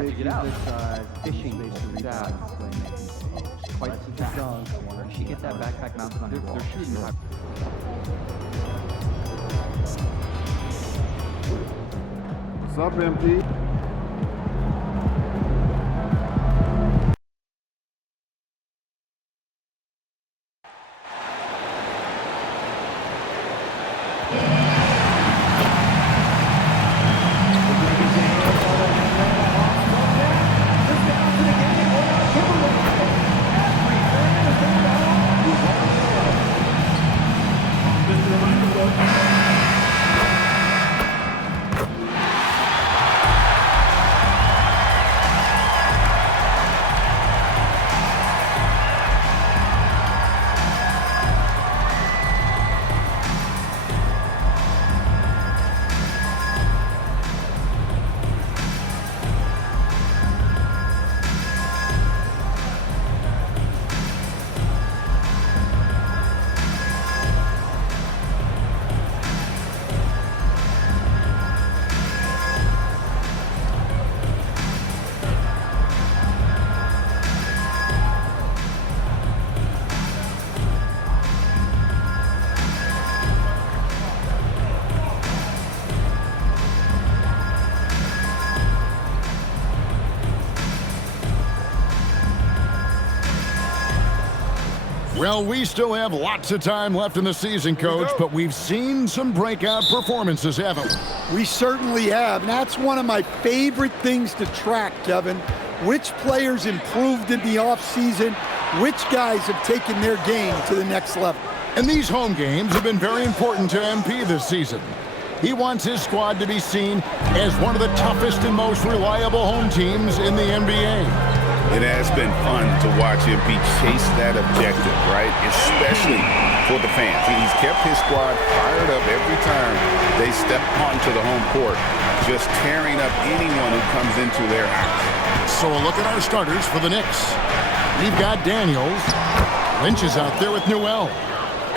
have to get out. Fishing that. Quite the she get that backpack mounted on her wall. They're shooting her. What's up, MP? Well, we still have lots of time left in the season, Coach, but we've seen some breakout performances, haven't we? We certainly have, and that's one of my favorite things to track, Kevin. Which players improved in the offseason, which guys have taken their game to the next level. And these home games have been very important to MP this season. He wants his squad to be seen as one of the toughest and most reliable home teams in the NBA. It has been fun to watch MP chase that objective, right? Especially for the fans. He's kept his squad fired up every time they step onto the home court, just tearing up anyone who comes into their house. So a look at our starters for the Knicks. We've got Daniels. Lynch is out there with Newell.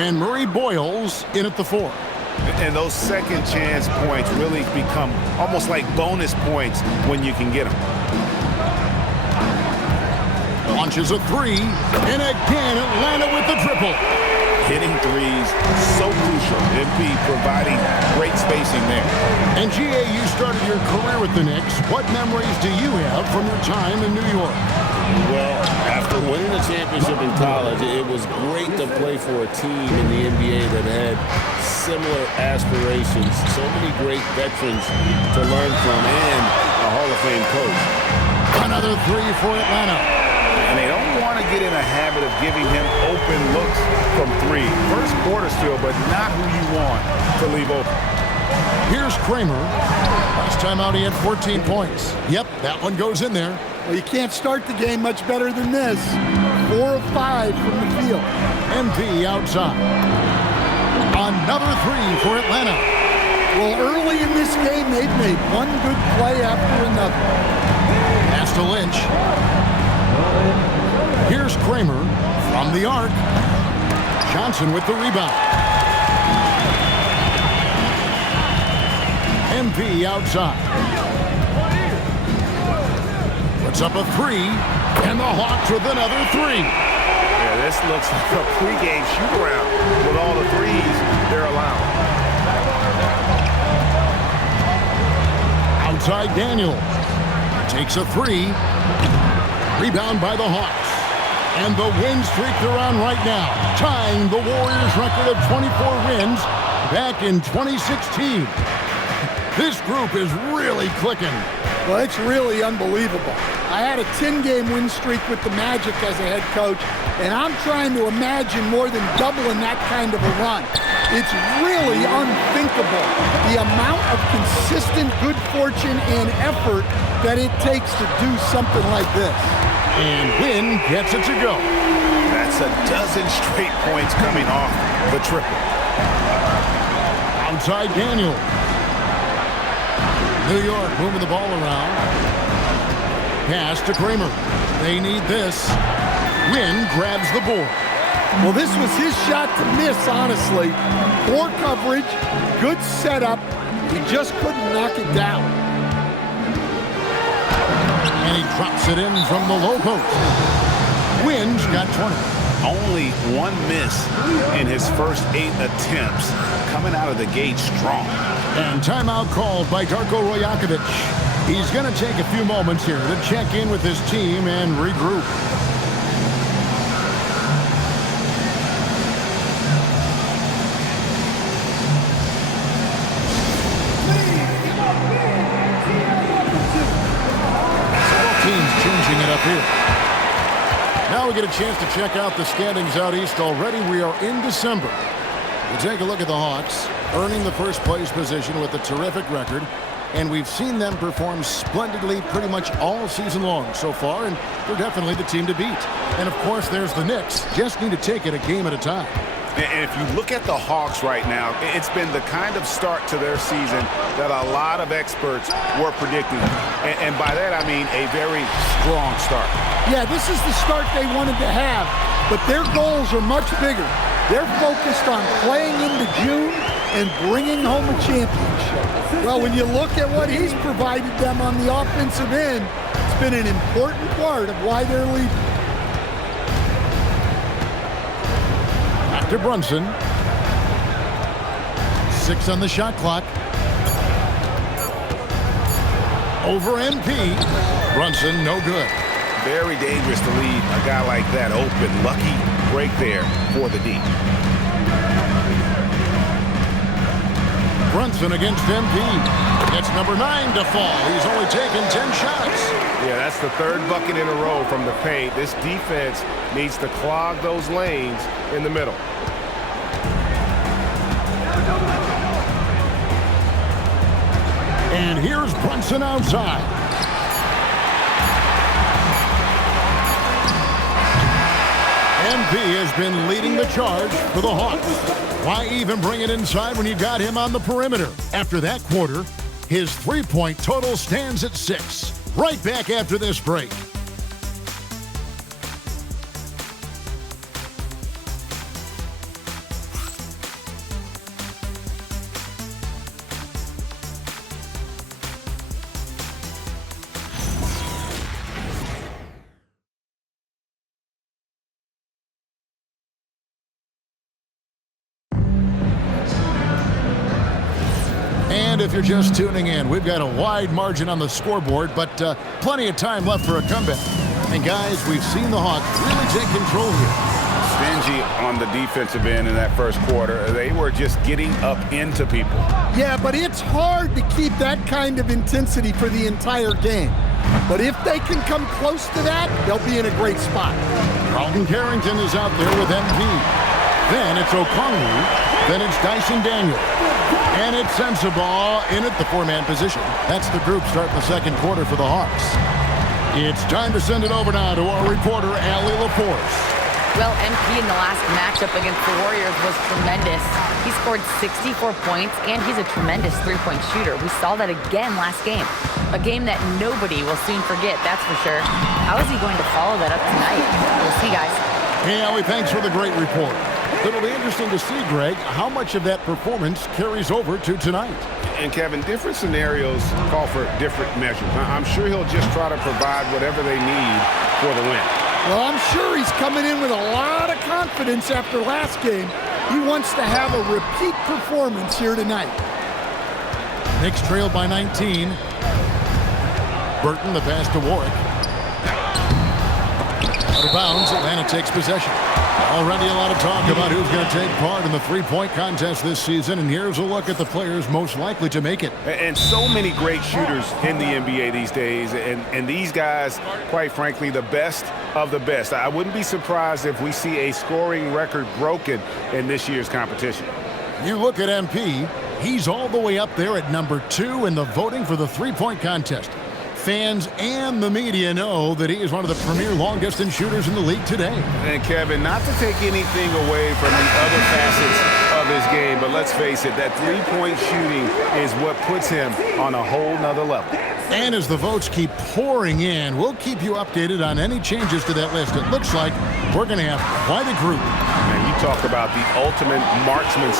And Murray Boyles in at the 4. And those second chance points really become almost like bonus points when you can get them. Launches a 3, and again Atlanta with the triple. Hitting threes, so crucial. MP providing great spacing there. And GA, you started your career with the Knicks. What memories do you have from your time in New York? Well, after winning a championship in college, it was great to play for a team in the NBA that had similar aspirations, so many great veterans to learn from, and a Hall of Fame coach. Another 3 for Atlanta. And they don't want to get in a habit of giving him open looks from 3. First quarter still, but not who you want to leave open. Here's Kramer. Last time out he had 14 points. Yep, that one goes in there. Well, you can't start the game much better than this. 4 of 5 from the field. MP outside. Another 3 for Atlanta. Well, early in this game, they've made one good play after another. Pass to Lynch. Here's Kramer from the arc. Johnson with the rebound. MP outside. Puts up a 3, and the Hawks with another 3. Yeah, this looks like a pregame shoot-around with all the threes they're allowing. Outside Daniel. Takes a 3. Rebound by the Hawks. And the win streak they're on right now, tying the Warriors' record of 24 wins back in 2016. This group is really clicking. Well, it's really unbelievable. I had a 10-game win streak with the Magic as a head coach, and I'm trying to imagine more than doubling that kind of a run. It's really unthinkable, the amount of consistent good fortune and effort that it takes to do something like this. And Wynn gets it to go. That's a dozen straight points coming off the triple. Outside Daniel. New York moving the ball around. Pass to Kramer. They need this. Wynn grabs the board. Well, this was his shot to miss, honestly. Poor coverage, good setup. He just couldn't knock it down. And he drops it in from the low post. Wins got 20. Only one miss in his first 8 attempts, coming out of the gate strong. And timeout called by Darko Rajakovic. He's going to take a few moments here to check in with his team and regroup. Teams changing it up here. Now we get a chance to check out the standings out east. Already we are in December. We take a look at the Hawks, earning the first place position with a terrific record. And we've seen them perform splendidly pretty much all season long so far, and they're definitely the team to beat. And of course, there's the Knicks. Just need to take it a game at a time. And if you look at the Hawks right now, it's been the kind of start to their season that a lot of experts were predicting. And by that, I mean a very strong start. Yeah, this is the start they wanted to have, but their goals are much bigger. They're focused on playing into June and bringing home a championship. Well, when you look at what he's provided them on the offensive end, it's been an important part of why they're leading. To Brunson. 6 on the shot clock. Over MP. Brunson, no good. Very dangerous to leave a guy like that open. Lucky break there for the D. Brunson against MP. Gets number 9 to fall. He's only taken 10 shots. Yeah, that's the third bucket in a row from the paint. This defense needs to clog those lanes in the middle. And here's Brunson outside. MP has been leading the charge for the Hawks. Why even bring it inside when you got him on the perimeter? After that quarter, his three-point total stands at 6. Right back after this break. And if you're just tuning in, we've got a wide margin on the scoreboard, but plenty of time left for a comeback. And guys, we've seen the Hawks really take control here. Stingy on the defensive end in that first quarter. They were just getting up into people. Yeah, but it's hard to keep that kind of intensity for the entire game. But if they can come close to that, they'll be in a great spot. Carlton Carrington is out there with MP. Then it's Okongwu. Then it's Dyson Daniel. And it's Sensabaugh in at the 4-man position. That's the group starting the second quarter for the Hawks. It's time to send it over now to our reporter, Allie LaForce. Well, MP in the last matchup against the Warriors was tremendous. He scored 64 points, and he's a tremendous three-point shooter. We saw that again last game. A game that nobody will soon forget, that's for sure. How is he going to follow that up tonight? We'll see, guys. Hey, Allie, thanks for the great report. It'll be interesting to see, Greg, how much of that performance carries over to tonight. And Kevin, different scenarios call for different measures. I'm sure he'll just try to provide whatever they need for the win. Well, I'm sure he's coming in with a lot of confidence after last game. He wants to have a repeat performance here tonight. Knicks trailed by 19. Burton, the pass to Warwick. Out of bounds, Atlanta takes possession. Already a lot of talk about who's going to take part in the three-point contest this season, and here's a look at the players most likely to make it. And so many great shooters in the NBA these days, and these guys, quite frankly, the best of the best. I wouldn't be surprised if we see a scoring record broken in this year's competition. You look at MP, he's all the way up there at number 2 in the voting for the three-point contest. Fans and the media know that he is one of the premier long-distance shooters in the league today. And Kevin, not to take anything away from the other facets of his game, but let's face it, that three-point shooting is what puts him on a whole nother level. And as the votes keep pouring in, we'll keep you updated on any changes to that list. It looks like we're going to have quite a group. And you talk about the ultimate marksman's